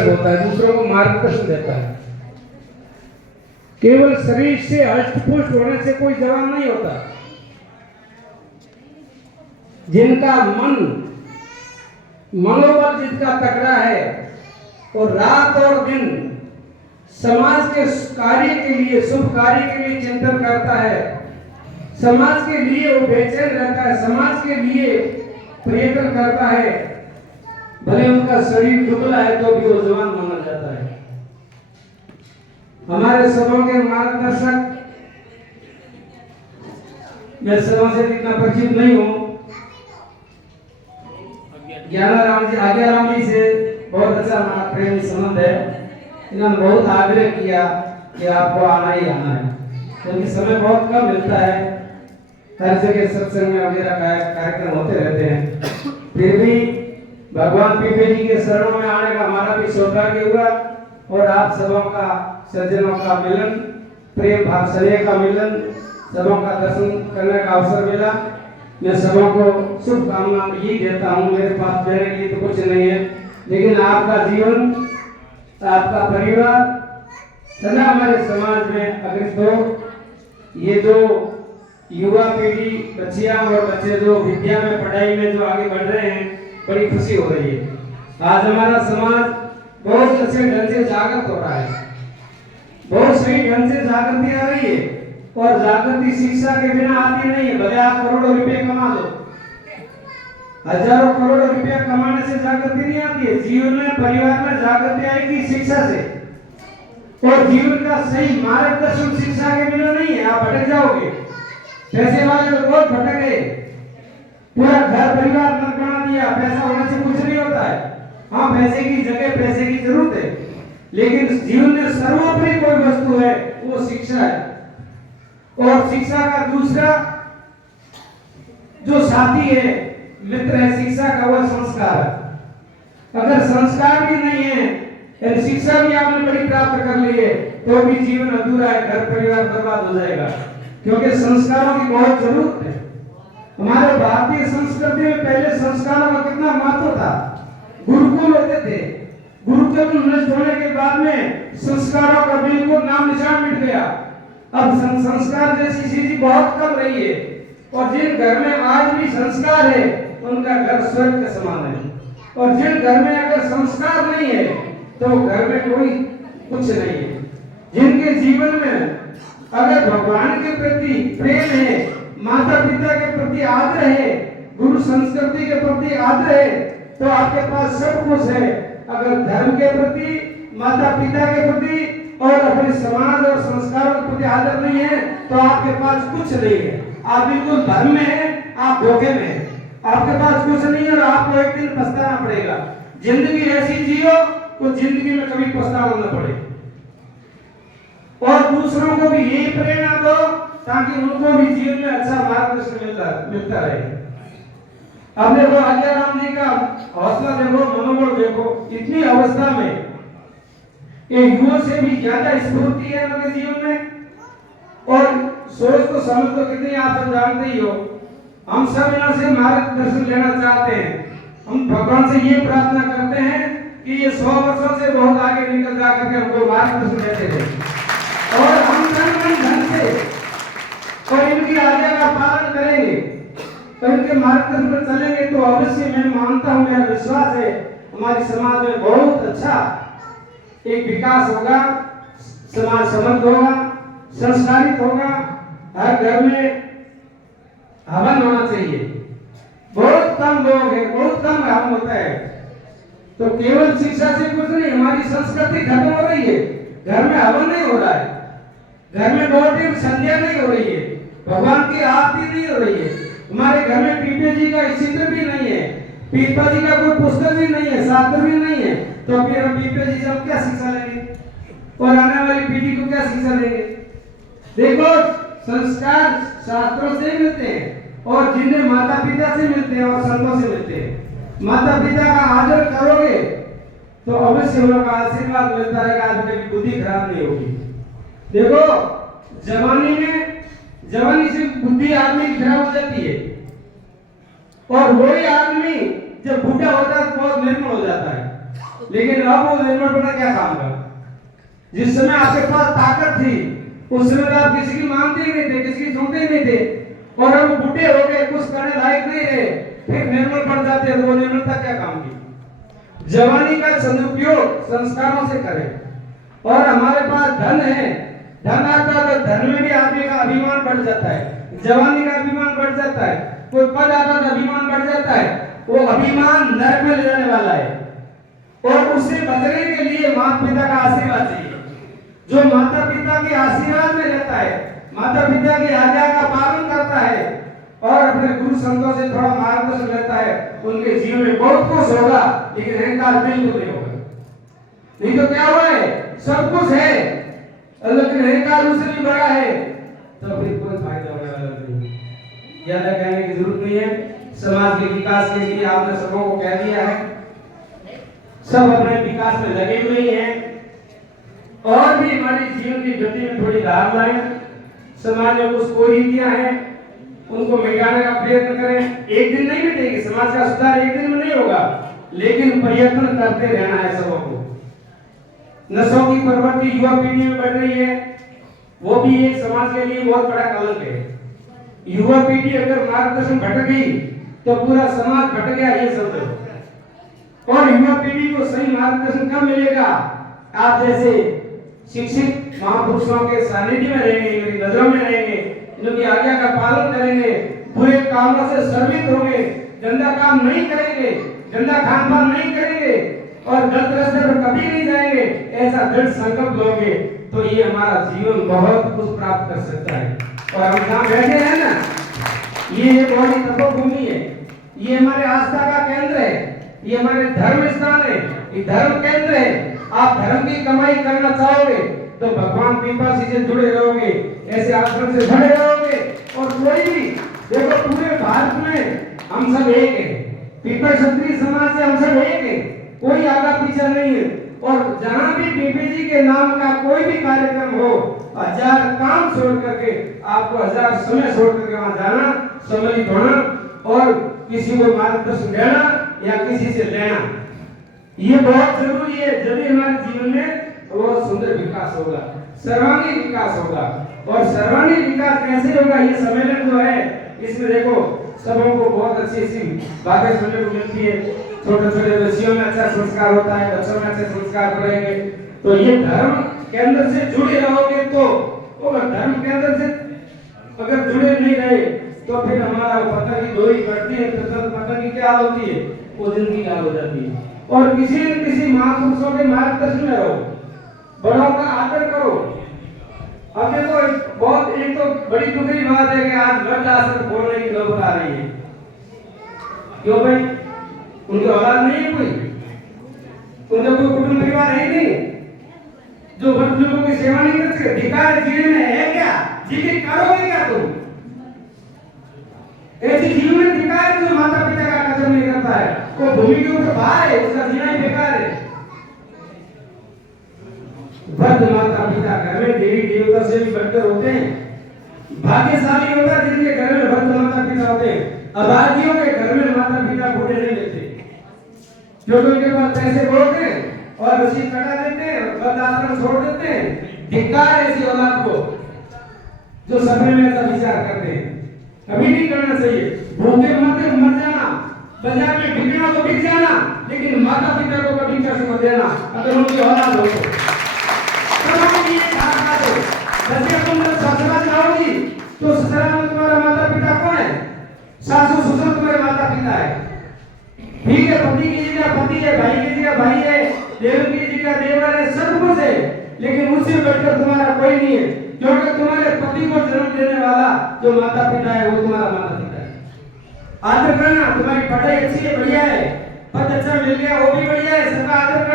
होता है, दूसरों को मार्गदर्शन देता है। केवल शरीर से हष्ट-पुष्ट होने से कोई जवान नहीं होता। जिनका मनोबल जिनका तगड़ा है और रात और दिन समाज के कार्य के लिए, शुभ कार्य के लिए चिंतन करता है, समाज के लिए वो बेचैन रहता है, समाज के लिए प्रयत्न करता है, भले उनका शरीर दुबला है तो भी वो जवान माना जाता है। हमारे सभा के मार्गदर्शक, मैं सभा से इतना परिचित नहीं हूँ, आज्ञाराम जी से बहुत अच्छा हमारा प्रेम संबंध है। इन्होंने बहुत आग्रह किया कि आपको आना ही आना है, क्योंकि समय बहुत कम मिलता है, हर जगह सत्संग में वगैरह कार्यक्रम होते रहते हैं। फिर भी भगवान पीपे जी के शरणों में आने का हमारा भी सौभाग्य हुआ और आप सबों का, सज्जनों का मिलन, प्रेम भाव स्नेह का मिलन, सबों का दर्शन करने का अवसर मिला। मैं सबों को शुभकामना यही देता हूँ। मेरे पास देने के लिए तो कुछ नहीं है, लेकिन आपका जीवन, आपका परिवार सदा हमारे समाज में अग्रसर हो। ये जो युवा पीढ़ी, बच्चियां और बच्चे जो विद्या में, पढ़ाई में जो आगे बढ़ रहे हैं, बड़ी खुशी हो रही है। आज हमारा समाज बहुत अच्छे ढंग से जागृत हो रहा है, बहुत सही ढंग से जागृति आ रही है। और जागृति शिक्षा के बिना आती नहीं है। भले आप करोड़ों रुपए कमा लो, हजारों करोड़ों रुपया कमाने से जागृति नहीं आती है। जीवन में, परिवार में जागृति आएगी शिक्षा से, और जीवन का सही मार्गदर्शन शिक्षा के बिना नहीं है। आप भटक जाओगे। पैसे वाले लोग बहुत भटक गए, पूरा घर परिवार नरक बना दिया। पैसा होने से कुछ नहीं होता है। हाँ, पैसे की जगह पैसे की जरूरत है, लेकिन जीवन में सर्वोपरि कोई वस्तु है वो शिक्षा है। और शिक्षा का दूसरा जो साथी है, मित्र है शिक्षा का, वह संस्कार। अगर संस्कार भी नहीं है, यदि शिक्षा भी आपने बड़ी प्राप्त कर ली है, तो भी जीवन अधूरा है, घर परिवार बर्बाद हो जाएगा, क्योंकि संस्कारों की बहुत जरूरत है। हमारे भारतीय संस्कृति में पहले संस्कारों का कितना महत्व था। गुरुकुल होते थे, गुरुकुल नष्ट होने के बाद में संस्कारों का बिल्कुल नाम निशान मिट गया। अब संस्कार जैसी चीज बहुत कम रही है, और जिन घर में आज भी संस्कार है उनका घर स्वर्ग के समान है। और जिन घर में अगर संस्कार नहीं है तो घर में कोई कुछ नहीं है। जिनके जीवन में अगर भगवान के प्रति प्रेम है, माता पिता के प्रति आदर है, गुरु संस्कृति के प्रति आदर है, तो आपके पास सब कुछ है। अगर धर्म के प्रति, माता पिता के प्रति और अपने समाज और संस्कारों के प्रति आदर नहीं है, तो आपके पास कुछ नहीं है। आप बिल्कुल धर्म में है, आप धोखे में है, आपके पास कुछ नहीं है, और आपको एक दिन पछताना पड़ेगा। जिंदगी ऐसी जियो तो जिंदगी में कभी पछताना न पड़े। और दूसरों को भी यही प्रेरणा दो, ताकि उनको भी जीवन में अच्छा मार्गदर्शन मिलता रहे। अब देखो आज्ञाराम जी का हौसला देखो, मनोबल देखो। इतनी अवस्था में एक युवा से भी ज्यादा स्फूर्ति है उनके जीवन में। और सोच तो समझ तो कितनी आप सब जानते ही हो। हम सब यहाँ से मार्गदर्शन लेना चाहते हैं। हम भगवान से ये प्रार्थना करते हैं कि ये 100 वर्षों से बहुत आगे निकल जा करके हमको मार्गदर्शन देते थे, और हम धन से और इनकी आज्ञा का पालन करेंगे, तो इनके मार्गदर्शन पर चलेंगे, तो अवश्य मैं मानता हूँ, मेरा विश्वास है, हमारे समाज में बहुत अच्छा एक विकास होगा, समाज समृद्ध होगा, संस्कारित होगा। हर घर में हवन होना चाहिए। बहुत कम लोग हैं, बहुत कम हवन होता है। तो केवल शिक्षा से कुछ नहीं, हमारी संस्कृति खत्म हो रही है। घर में हवन नहीं हो रहा है, घर में 2 टाइम संध्या नहीं हो रही है, भगवान की आरती नहीं हो रही है। हमारे घर में पीपे जी का चित्र भी नहीं है, पीपा जी का कोई पुस्तक भी नहीं है, शास्त्र भी नहीं है, तो फिर हम पीपे जी से हम क्या शिक्षा लेंगे, और आने वाली पीढ़ी को क्या शिक्षा देंगे। देखो, संस्कार शास्त्रों से मिलते हैं, और जिन्हें माता पिता से मिलते हैं और संतों से मिलते हैं। माता पिता का आदर करोगे तो अवश्य उनका आशीर्वाद मिलता रहेगा, आपकी बुद्धि खराब नहीं होगी। देखो, जवानी से बुद्धि आदमी की खराब हो जाती है, और वही आदमी जब बूढ़ा होता है तो बहुत निर्मल हो जाता है। लेकिन अब वो निर्भर पड़ा क्या काम का। जिस समय आपके पास ताकत थी उस समय तो आप किसी की मानते ही नहीं थे, किसी की सुनते ही नहीं थे, और अब बूढ़े हो गए, कुछ करने लायक नहीं रहे, फिर निर्मल पड़ जाते हैं, तो वो निर्मलता क्या काम की। जवानी का सदुपयोग संस्कारों से करें। और हमारे पास धन है, धन आता है तो धन में भी आदमी का अभिमान बढ़ जाता है, जवानी का अभिमान बढ़ जाता है, कोई पद आता तो अभिमान बढ़ जाता है, वो अभिमान नरक में ले जाने वाला है। और उससे बचने के लिए माता पिता का आशीर्वाद चाहिए। जो माता पिता के आशीर्वाद में रहता है, माता पिता की आज्ञा का पालन करता है और अपने गुरु संतों से थोड़ा मार्गदर्शन लेता है, उनके जीवन में बहुत कुछ होगा, लेकिन अहंकार बिल्कुल नहीं होगा। नहीं तो क्या हुआ है, सब कुछ है लेकिन अहंकार उससे भी बड़ा है, तो फिर कोई फायदा होने वाला नहीं। ज्यादा कहने की जरूरत नहीं है। समाज के विकास के लिए आपने सबों को कह दिया है, सब अपने विकास में लगे हुए ही हैं। और भी हमारी जीवन की गति में थोड़ी धार लाएं, समाज में कुछ कुरीतियां हैं उनको मिटाने का प्रयत्न करें। एक दिन नहीं मिटेगी, समाज का सुधार एक दिन में नहीं होगा, लेकिन प्रयत्न करते रहना है सबों को। नशों की प्रवृत्ति युवा पीढ़ी में बढ़ रही है, वो भी एक समाज के लिए बहुत बड़ा कलंक है। युवा पीढ़ी अगर मार्गदर्शन भटक गई तो पूरा समाज भटक गया, ये समझो। और युवा पीढ़ी को सही मार्गदर्शन कब मिलेगा, आप जैसे शिक्षित महापुरुषों के सानिध्य में रहेंगे, इनकी नजरों में रहेंगे, इनकी आज्ञा का पालन करेंगे, बुरे कामों से सर्वित होंगे, गंदा काम नहीं करेंगे, गंदा खान पान नहीं करेंगे और गलत रास्ते पर कभी नहीं जाएंगे, ऐसा दृढ़ संकल्प लोगे तो ये हमारा जीवन बहुत कुछ प्राप्त कर सकता है। और हम जहाँ बैठे हैं ना, ये बहुत ही तपोभूमि है, ये हमारे आस्था का केंद्र है, ये हमारे धर्म स्थान है, ये धर्म केंद्र है। आप धर्म की कमाई करना चाहोगे तो भगवान पीपा से जुड़े रहोगे, ऐसे आश्रम से जुड़े रहोगे। और कोई भी देखो, पूरे भारत में हम सब एक हैं, पीपा क्षत्रिय समाज से हम सब एक हैं, कोई आगा पीछा नहीं है। और जहां भी पीपी जी के नाम का कोई भी कार्यक्रम हो, 1000 काम छोड़ करके आपको 1000 समय छोड़ करके वहां जाना, सम्मिलित होना और किसी को मार्गदर्शन देना या किसी से लेना, ये बहुत जरूरी है। जब हमारे जीवन में बहुत सुंदर विकास होगा, सर्वांगीण विकास होगा। और सर्वांगीण विकास कैसे होगा, ये सम्मेलन जो है इसमें देखो सबों को बहुत अच्छी सी बातें सुनने को मिलती है। छोटे छोटे बच्चियों में अच्छा संस्कार होता है, बच्चों में अच्छे संस्कार पड़ेंगे। तो ये धर्म केंद्र से जुड़े रहोगे तो, और धर्म केंद्र से अगर जुड़े नहीं रहे तो फिर हमारा पता की डोरी बढ़ती है, तो पता की क्या होती है, वो जिंदगी क्या हो जाती है। और किसी न किसी महापुरुषों के मार्गदर्शन में रहो, बड़ों का आदर करो। अब देखो एक तो बड़ी दुखी बात है कि आज वृद्धाश्रम खोलने की नौबत आ रही है। क्यों भाई, उनकी औलाद नहीं है, कोई उनका कोई कुटुंब परिवार है नहीं जो वृद्ध लोगों की सेवा नहीं कर सके। धिकार जीवन में है क्या, जीवन करोगे क्या तुम? ऐसी जीवन में धिकार जो माता पिता का कदर नहीं करता है, वो भूमि के ऊपर भार है, उसका जीना ही बेकार है। वृद्ध माता पिता घर में देवी देवता से भी बढ़कर होते हैं। भाग्यशाली होता है जिनके घर में वृद्ध माता पिता होते हैं। अभागियों के घर में माता पिता बूढ़े नहीं लेते, जो उनके पास पैसे बहुत हैं और रसीद कटा देते हैं, वृद्धाश्रम छोड़ देते हैं। धिक्कार ऐसी औलाद को जो सपने में ऐसा विचार करते हैं, कभी नहीं करना चाहिए। भूखे मर जाना, बाजार में बिकना तो बिक जाना, लेकिन माता पिता को कभी कष्ट मत देना अगर उनकी औलाद हो तो। जैसे तुम ससुराल जाओगी तो ससुराल में तुम्हारा माता पिता कौन है? सासू ससुर तुम्हारे माता पिता है। ठीक है, पति की जगह पति है, भाई की जगह भाई है, देवर की जगह देवर है, सब कुछ है, लेकिन उससे बढ़कर तुम्हारा कोई नहीं है, क्योंकि तुम्हारे पति को जन्म देने वाला जो माता पिता है वो तुम्हारा माता पिता है। आदर करना, तुम्हारी पढ़ाई अच्छी है, बढ़िया है, पद अच्छा मिल गया वो भी बढ़िया है, सबका आदर करना।